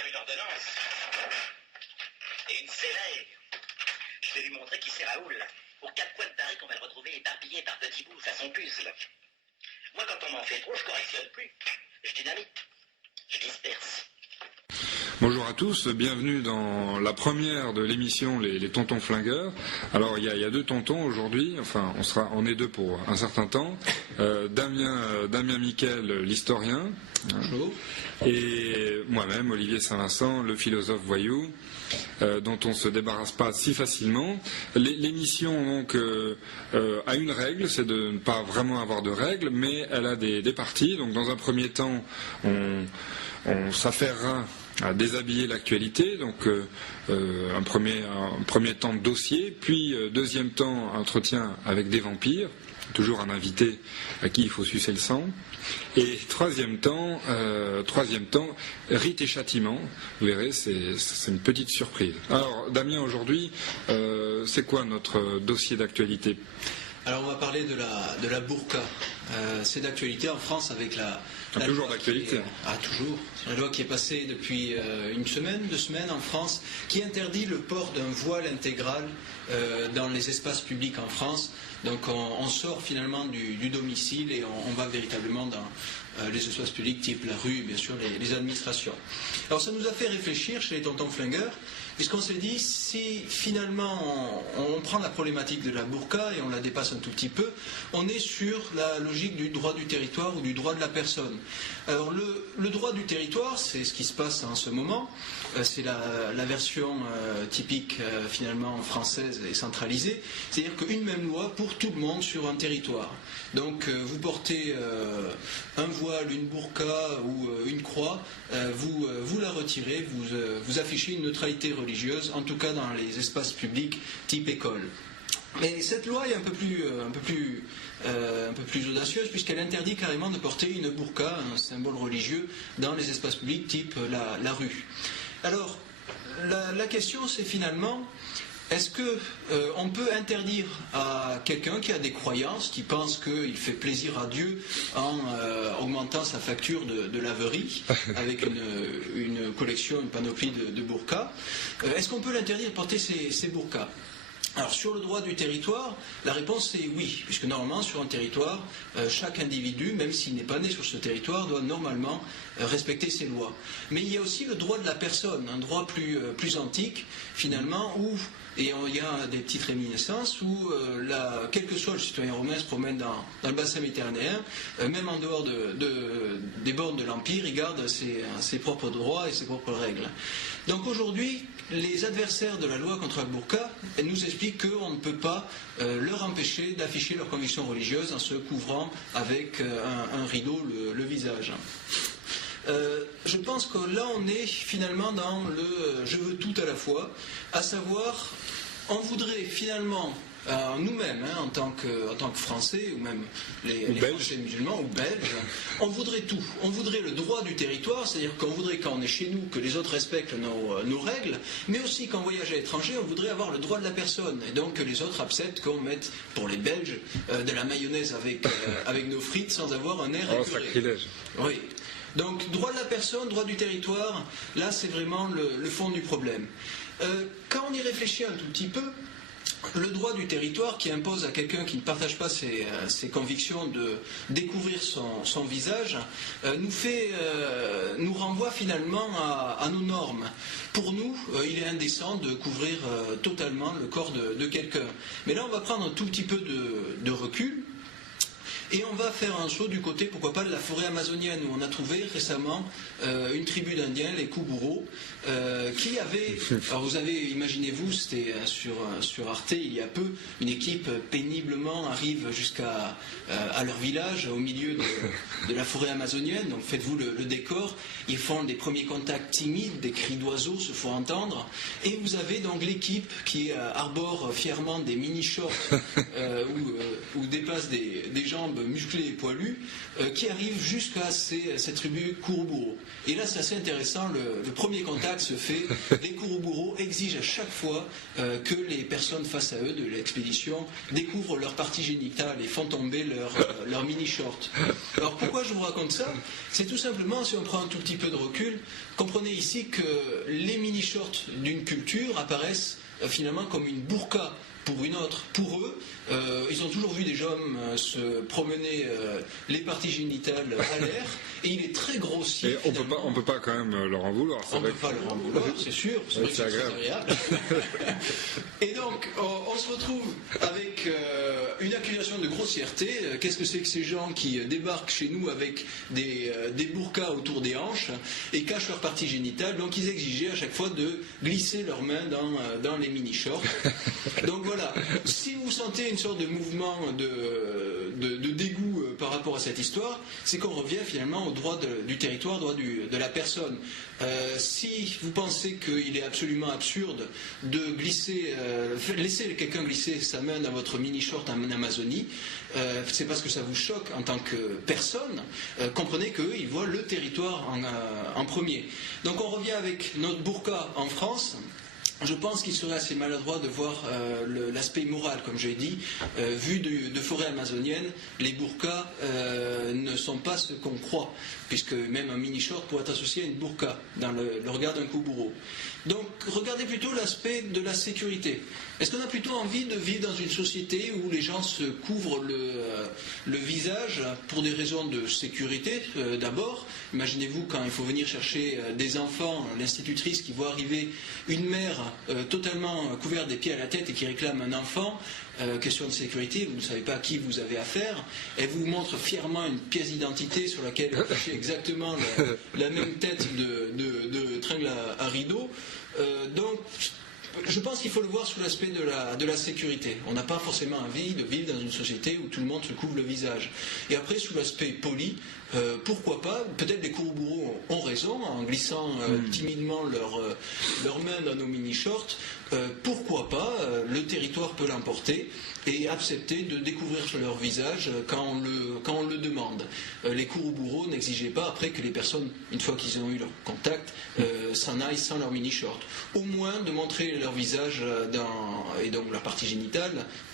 faire une ordonnance. Et une sévère. Je vais lui montrer qui c'est Raoul. Aux 4 coins de Paris qu'on va le retrouver éparpillé par petits bouts façon puzzle. Moi, quand on m'en fait trop, je correctionne plus. Je dynamite. Je disperse. Bonjour à tous, bienvenue dans la première de l'émission les Tontons Flingueurs. Alors il y a deux tontons aujourd'hui, enfin on est deux pour un certain temps. Damien Miquel, l'historien. Bonjour. Et moi-même, Olivier Saint-Vincent, le philosophe voyou, dont on ne se débarrasse pas si facilement. L'émission donc a une règle, c'est de ne pas vraiment avoir de règles, mais elle a des parties. Donc dans un premier temps, on s'affairera à déshabiller l'actualité, donc un premier temps de dossier, puis deuxième temps entretien avec des vampires, toujours un invité à qui il faut sucer le sang, et troisième temps rite et châtiment. Vous verrez, c'est une petite surprise. Alors Damien, aujourd'hui, c'est quoi notre dossier d'actualité? Alors on va parler de la burqa. C'est d'actualité en France avec la toujours d'actualité. Toujours. C'est une loi qui est passée depuis une semaine, 2 semaines en France, qui interdit le port d'un voile intégral dans les espaces publics en France. Donc on sort finalement du domicile et on va véritablement dans les espaces publics type la rue, bien sûr les administrations. Alors ça nous a fait réfléchir chez les Tontons Flingueurs, puisqu'on s'est dit, si finalement on prend la problématique de la burqa et on la dépasse un tout petit peu, on est sur la logique du droit du territoire ou du droit de la personne. Alors le droit du territoire, c'est ce qui se passe en ce moment, c'est la version typique finalement française et centralisée, c'est-à-dire qu'une même loi pour tout le monde sur un territoire. Donc vous portez un voile, une burqa ou une croix, vous la retirez, vous affichez une neutralité religieuse, en tout cas dans les espaces publics type école. Mais cette loi est un peu plus audacieuse, puisqu'elle interdit carrément de porter une burqa, un symbole religieux, dans les espaces publics type la rue. Alors la question c'est finalement, est-ce qu'on peut interdire à quelqu'un qui a des croyances, qui pense qu'il fait plaisir à Dieu en augmentant sa facture de laverie avec une collection, une panoplie de burqas, est-ce qu'on peut l'interdire de porter ces burqas? Alors sur le droit du territoire, la réponse est oui, puisque normalement sur un territoire, chaque individu, même s'il n'est pas né sur ce territoire, doit normalement respecter ses lois. Mais il y a aussi le droit de la personne, un droit plus antique finalement, où, et il y a des petites réminiscences, où quel que soit le citoyen romain se promène dans le bassin méditerranéen, même en dehors des bornes de l'Empire, il garde ses propres droits et ses propres règles. Donc aujourd'hui, les adversaires de la loi contre la burqa nous expliquent qu'on ne peut pas leur empêcher d'afficher leurs convictions religieuses en se couvrant avec un rideau le visage. Je pense que là on est finalement dans le je veux tout à la fois, à savoir on voudrait finalement nous-mêmes, en tant que Français, ou même les Français musulmans ou Belges, on voudrait tout. On voudrait le droit du territoire, c'est-à-dire qu'on voudrait, quand on est chez nous, que les autres respectent nos règles, mais aussi quand on voyage à l'étranger, on voudrait avoir le droit de la personne, et donc que les autres acceptent qu'on mette, pour les Belges, de la mayonnaise avec nos frites sans avoir un air épuré. Sacrilège. Oui. Donc, droit de la personne, droit du territoire, là c'est vraiment le fond du problème. Quand on y réfléchit un tout petit peu, le droit du territoire qui impose à quelqu'un qui ne partage pas ses convictions de découvrir son visage nous renvoie finalement à nos normes. Pour nous, il est indécent de couvrir totalement le corps de quelqu'un. Mais là, on va prendre un tout petit peu de recul. Et on va faire un saut du côté, pourquoi pas, de la forêt amazonienne, où on a trouvé récemment une tribu d'Indiens, les Kuburu, qui avait... Alors vous avez, imaginez-vous, c'était sur Arte il y a peu, une équipe péniblement arrive jusqu'à leur village, au milieu de la forêt amazonienne, donc faites-vous le décor, ils font des premiers contacts timides, des cris d'oiseaux se font entendre, et vous avez donc l'équipe qui arbore fièrement des mini-shorts, où dépassent des jambes courbes, musclés et poilus, qui arrivent jusqu'à cette tribu Kouroubouros. Et là, c'est assez intéressant, le premier contact se fait, les Kouroubouros exigent à chaque fois que les personnes face à eux de l'expédition découvrent leur partie génitale et font tomber leur mini-short. Alors pourquoi je vous raconte ça? C'est tout simplement, si on prend un tout petit peu de recul, comprenez ici que les mini-shorts d'une culture apparaissent finalement comme une burqa pour une autre. Pour eux, ils ont toujours vu des hommes se promener les parties génitales à l'air, et il est très grossier. Et on peut pas quand même leur en vouloir. On ne peut pas leur en vouloir, c'est sûr. C'est vrai que c'est agréable. Et donc, on se retrouve avec une accusation de grossièreté. Qu'est-ce que c'est que ces gens qui débarquent chez nous avec des burqas autour des hanches et cachent leurs parties génitales? Donc, ils exigeaient à chaque fois de glisser leurs mains dans les mini-shorts. Donc voilà, si vous sentez une sorte de mouvement de dégoût par rapport à cette histoire, c'est qu'on revient finalement au droit du territoire, au droit de la personne. Si vous pensez qu'il est absolument absurde de laisser quelqu'un glisser sa main dans votre mini-short en Amazonie, c'est parce que ça vous choque en tant que personne. Comprenez qu'eux, ils voient le territoire en premier. Donc on revient avec notre burqa en France. Je pense qu'il serait assez maladroit de voir l'aspect moral, comme j'ai dit. Vu de forêt amazonienne, les burqas ne sont pas ce qu'on croit, puisque même un mini-short pourrait être associé à une burqa dans le regard d'un Kouroubouros. Donc regardez plutôt l'aspect de la sécurité. Est-ce qu'on a plutôt envie de vivre dans une société où les gens se couvrent le visage pour des raisons de sécurité d'abord? Imaginez-vous quand il faut venir chercher des enfants, l'institutrice qui voit arriver une mère totalement couverte des pieds à la tête et qui réclame un enfant. Question de sécurité, vous ne savez pas à qui vous avez affaire. Elle vous montre fièrement une pièce d'identité sur laquelle est cachée exactement la même tête de tringle à rideau. Donc, je pense qu'il faut le voir sous l'aspect de la sécurité. On n'a pas forcément envie de vivre dans une société où tout le monde se couvre le visage. Et après, sous l'aspect poli, pourquoi pas, peut-être les Kouroubouros ont raison en glissant timidement leurs mains dans nos mini-shorts. Pourquoi pas, le territoire peut l'emporter et accepter de découvrir leur visage quand on le demande. Les Kouroubouros n'exigeaient pas après que les personnes, une fois qu'ils ont eu leur contact, s'en aillent sans leur mini-short. Au moins de montrer leur visage et donc leur partie génitale,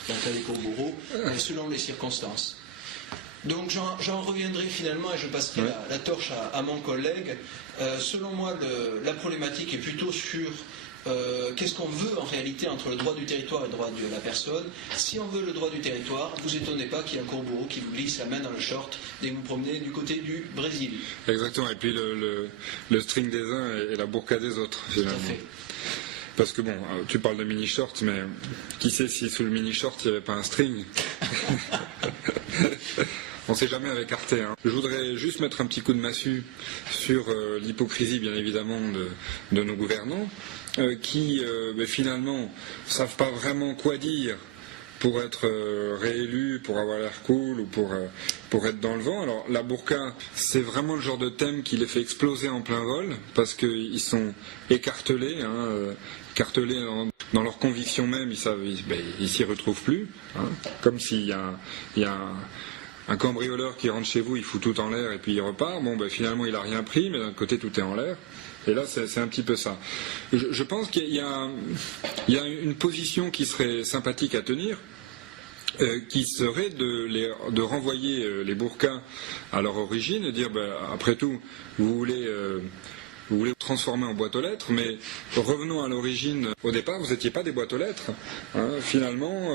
dans le cas des Kouroubouros, selon les circonstances. Donc j'en reviendrai finalement et je passerai la torche à mon collègue. Selon moi, la problématique est plutôt sur qu'est-ce qu'on veut en réalité entre le droit du territoire et le droit de la personne. Si on veut le droit du territoire, vous étonnez pas qu'il y ait un Kouroubouros qui vous glisse la main dans le short dès que vous promenez du côté du Brésil. Exactement, et puis le string des uns et la burqa des autres, finalement. Tout à fait. Parce que bon, tu parles de mini-short, mais qui sait si sous le mini-short il n'y avait pas un string? On ne sait jamais avec Arte. Hein. Je voudrais juste mettre un petit coup de massue sur l'hypocrisie, bien évidemment, de nos gouvernants, qui finalement ne savent pas vraiment quoi dire pour être réélus, pour avoir l'air cool ou pour être dans le vent. Alors la burqa, c'est vraiment le genre de thème qui les fait exploser en plein vol, parce qu'ils sont écartelés, écartelés dans leurs convictions même, ils s'y retrouvent plus. Hein, comme s'il y a un cambrioleur qui rentre chez vous, il fout tout en l'air et puis il repart. Bon, finalement, il n'a rien pris, mais d'un côté, tout est en l'air. Et là, c'est un petit peu ça. Je pense qu'il y a une position qui serait sympathique à tenir, qui serait de renvoyer les burqas à leur origine et dire, après tout, vous voulez transformer en boîte aux lettres, mais revenons à l'origine. Au départ, vous n'étiez pas des boîtes aux lettres. Hein. Finalement,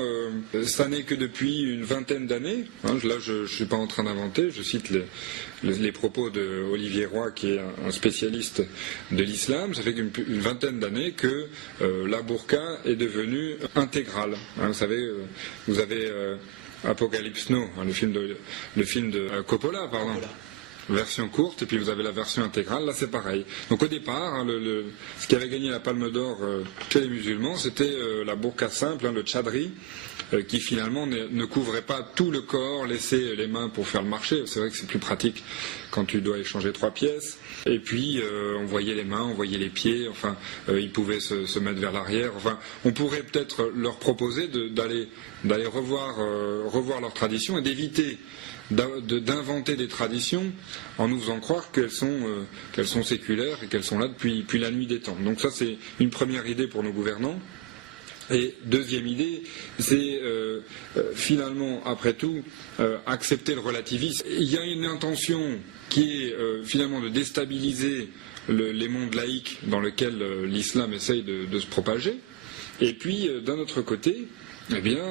ça n'est que depuis une vingtaine d'années. Hein. Là, je ne suis pas en train d'inventer. Je cite les propos d'Olivier Roy, qui est un spécialiste de l'islam. Ça fait qu'une vingtaine d'années que la burqa est devenue intégrale. Hein. Vous savez, vous avez Apocalypse Now, hein, le film de Coppola, pardon. Voilà. Version courte, et puis vous avez la version intégrale, là c'est pareil. Donc au départ, ce qui avait gagné la Palme d'Or chez les musulmans, c'était la burqa simple, le tchadri, qui finalement ne couvrait pas tout le corps, laissait les mains pour faire le marché. C'est vrai que c'est plus pratique quand tu dois échanger 3 pièces. Et puis on voyait les mains, on voyait les pieds, enfin ils pouvaient se mettre vers l'arrière. Enfin, on pourrait peut-être leur proposer d'aller revoir leurs traditions et d'éviter d'inventer des traditions en nous faisant croire qu'elles sont séculaires et qu'elles sont là depuis la nuit des temps. Donc ça, c'est une première idée pour nos gouvernants. Et deuxième idée, c'est finalement, après tout, accepter le relativisme. Il y a une intention qui est finalement de déstabiliser les mondes laïques dans lesquels l'islam essaye de se propager. Et puis, d'un autre côté, eh bien,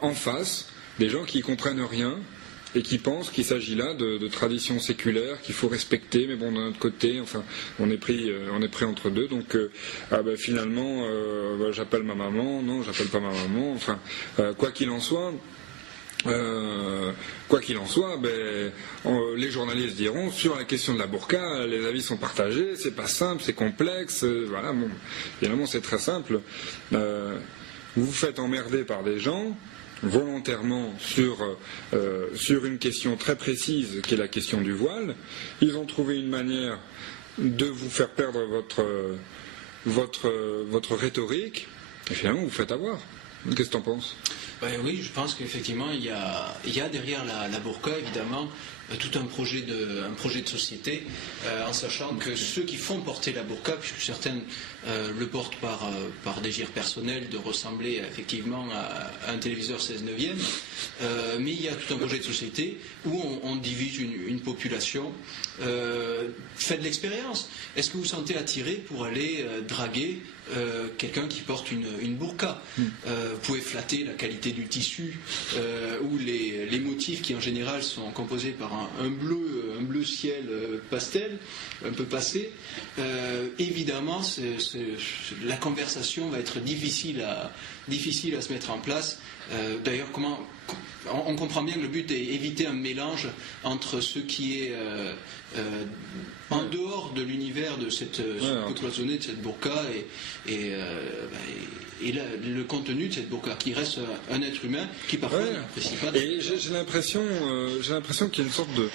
en face, des gens qui ne comprennent rien et qui pensent qu'il s'agit là de traditions séculaires qu'il faut respecter, mais bon, d'un autre côté, enfin, on est pris entre deux, donc finalement, j'appelle ma maman, non, j'appelle pas ma maman, enfin, quoi qu'il en soit, les journalistes diront sur la question de la burqa, les avis sont partagés, c'est pas simple, c'est complexe, voilà, bon, évidemment c'est très simple. Vous vous faites emmerder par des gens volontairement sur une question très précise qui est la question du voile. Ils ont trouvé une manière de vous faire perdre votre rhétorique et finalement vous faites avoir. Qu'est-ce que tu en penses ? Oui, je pense qu'effectivement il y a derrière la burqa évidemment tout un projet de société, en sachant que ceux qui font porter la burqa, puisque certaines le portent par désir personnel de ressembler effectivement à un téléviseur 16/9, mais il y a tout un projet de société où on divise une population. Faites l'expérience. Est-ce que vous vous sentez attiré pour aller draguer quelqu'un qui porte une burqa? Vous pouvez flatter la qualité du tissu ou les motifs qui en général sont composés par un bleu ciel pastel, un peu passé. Évidemment, la conversation va être difficile à se mettre en place. D'ailleurs, on comprend bien que le but est d'éviter un mélange entre ce qui est en dehors de l'univers de cette cloisonnée de cette burqa et le contenu de cette burqa, qui reste un être humain qui parfois n'apprécie pas. Et j'ai l'impression qu'il y a une sorte de,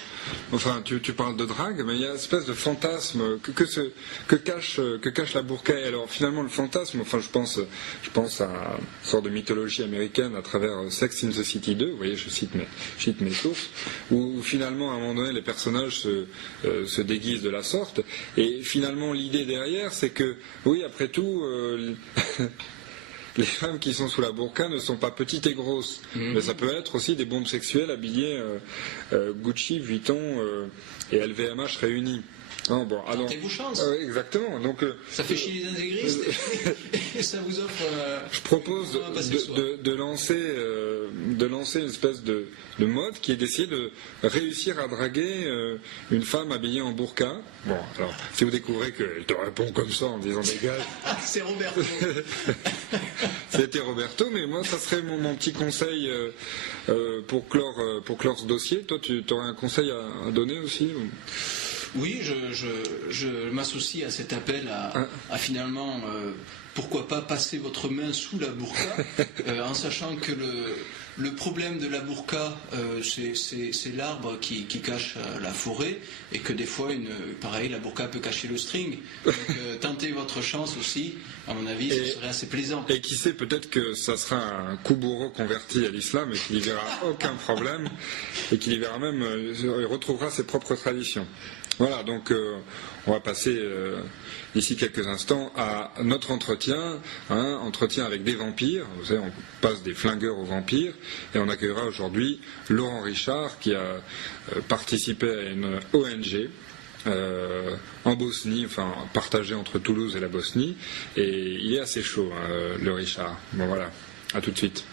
enfin, tu parles de drague, mais il y a une espèce de fantasme que cache la burqa. Et alors finalement le fantasme, enfin je pense à une sorte de mythologie américaine à travers Sex in the City 2. Vous voyez, je cite mes sources, où finalement à un moment donné les personnages se déguisent de la sorte, et finalement l'idée derrière c'est que oui, après tout les femmes qui sont sous la burqa ne sont pas petites et grosses, mais ça peut être aussi des bombes sexuelles habillées Gucci, Vuitton et LVMH réunis. Non, bon, alors, tentez vos chances. Exactement. Donc, ça fait chier les intégristes et ça vous offre. Je propose de lancer une espèce de mode qui est d'essayer de réussir à draguer une femme habillée en burqa. Bon, alors, si vous découvrez qu'elle te répond comme ça en disant dégage. C'est Roberto. C'était Roberto, mais moi, ça serait mon petit conseil pour clore ce dossier. Toi, tu aurais un conseil à donner aussi ou... Oui, je m'associe à cet appel à finalement, pourquoi pas passer votre main sous la burqa, en sachant que le problème de la burqa, c'est l'arbre qui cache la forêt, et que des fois, pareil, la burqa peut cacher le string. Donc, tentez votre chance aussi, à mon avis, ce serait assez plaisant. Et qui sait, peut-être que ça sera un Kuburo converti à l'islam et qu'il n'y verra aucun problème, et qu'il y verra même, il retrouvera ses propres traditions. Voilà, donc on va passer d'ici quelques instants à notre entretien avec des vampires. Vous savez, on passe des flingueurs aux vampires, et on accueillera aujourd'hui Laurent Richard qui a participé à une ONG en Bosnie, enfin partagée entre Toulouse et la Bosnie, et il est assez chaud, le Richard. Bon voilà, à tout de suite.